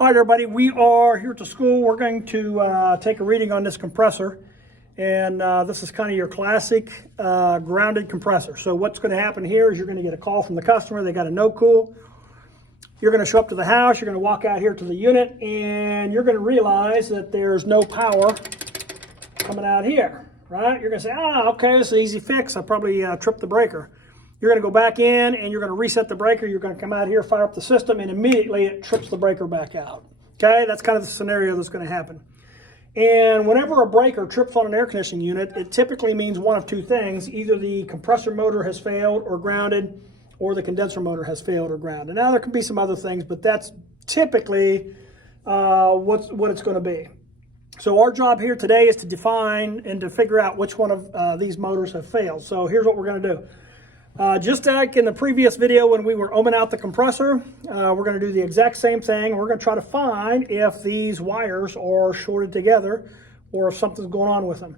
All right, everybody, we are here at the school. We're going to take a reading on this compressor. And this is kind of your classic grounded compressor. So what's going to happen here is you're going to get a call from the customer. They got a no cool. You're going to show up to the house. You're going to walk out here to the unit, and you're going to realize that there's no power coming out here, right? You're going to say, okay, this is an easy fix. I probably tripped the breaker. You're going to go back in and you're going to reset the breaker. You're going to come out here, fire up the system, and immediately it trips the breaker back out. Okay, that's kind of the scenario that's going to happen. And whenever a breaker trips on an air conditioning unit, it typically means one of two things. Either the compressor motor has failed or grounded, or the condenser motor has failed or grounded. Now, there could be some other things, but that's typically what it's going to be. So our job here today is to define and to figure out which one of these motors have failed. So here's what we're going to do. Just like in the previous video when we were ohming out the compressor, we're going to do the exact same thing. We're going to try to find if these wires are shorted together or if something's going on with them.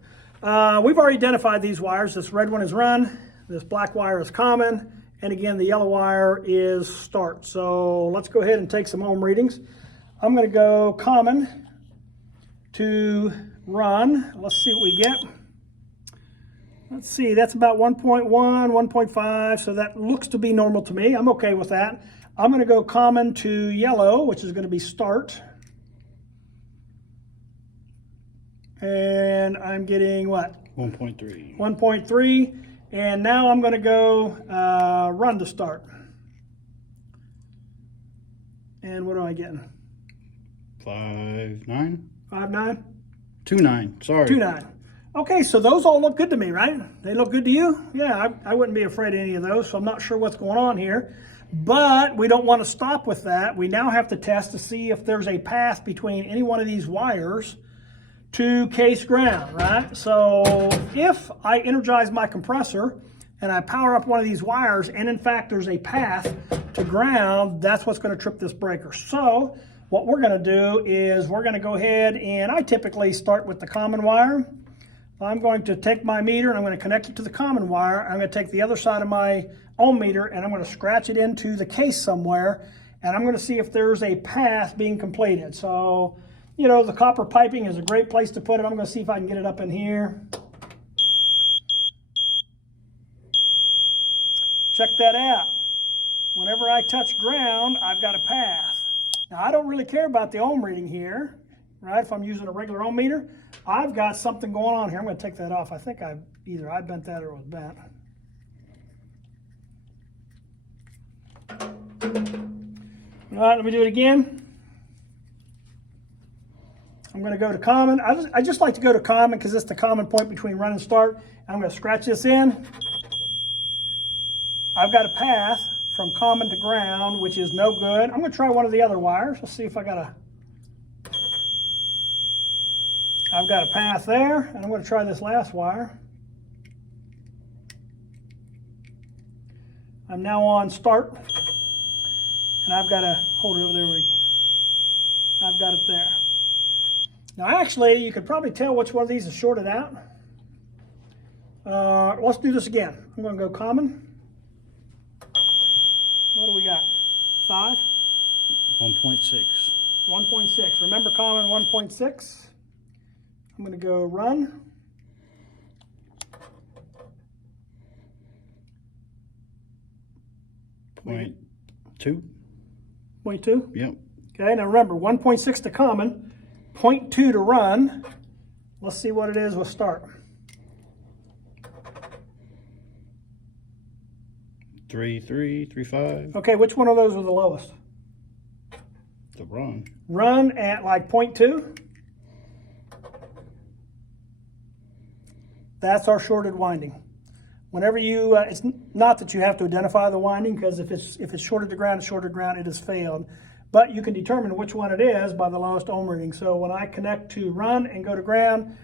We've already identified these wires. This red one is run, this black wire is common, and again the yellow wire is start. So let's go ahead and take some ohm readings. I'm going to go common to run. Let's see what we get. Let's see, that's about 1.1, 1.5, so that looks to be normal to me. I'm okay with that. I'm going to go common to yellow, which is going to be start. And I'm getting what? 1.3. 1.3. And now I'm going to go run to start. And what am I getting? 5.9. 5.9? 2.9, sorry. 2.9. Okay, so those all look good to me, right? They look good to you? Yeah, I wouldn't be afraid of any of those, so I'm not sure what's going on here. But we don't want to stop with that. We now have to test to see if there's a path between any one of these wires to case ground, right? So if I energize my compressor and I power up one of these wires, and in fact there's a path to ground, that's what's going to trip this breaker. So what we're going to do is we're going to go ahead, and I typically start with the common wire. I'm going to take my meter and I'm going to connect it to the common wire. I'm going to take the other side of my ohm meter and I'm going to scratch it into the case somewhere, and I'm going to see if there's a path being completed. So, you know, the copper piping is a great place to put it. I'm going to see if I can get it up in here. Check that out. Whenever I touch ground, I've got a path. Now, I don't really care about the ohm reading here, right? If I'm using a regular ohm meter, I've got something going on here. I'm going to take that off. I think I bent that or it was bent. All right, let me do it again. I'm going to go to common. I just like to go to common because it's the common point between run and start. I'm going to scratch this in. I've got a path from common to ground, which is no good. I'm going to try one of the other wires. Let's see if I've got a path there, and I'm going to try this last wire. I'm now on start, and I've got to hold it over there. I've got it there. Now, actually, you could probably tell which one of these is shorted out. Let's do this again. I'm going to go common. What do we got? 5? 1.6. 1.6. Remember common 1.6. I'm going to go run. Point 2. 0.2? Yep. Okay, now remember 1.6 to common, 0.2 to run. Let's see what it is with start. 3.3, 3.5. Okay, which one of those was the lowest? The run. Run at like 0.2. That's our shorted winding. Whenever you, it's not that you have to identify the winding, because if it's shorted to ground, it has failed. But you can determine which one it is by the lowest ohm reading. So when I connect to run and go to ground,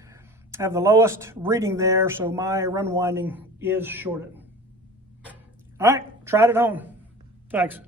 I have the lowest reading there, so my run winding is shorted. All right, try it at home. Thanks.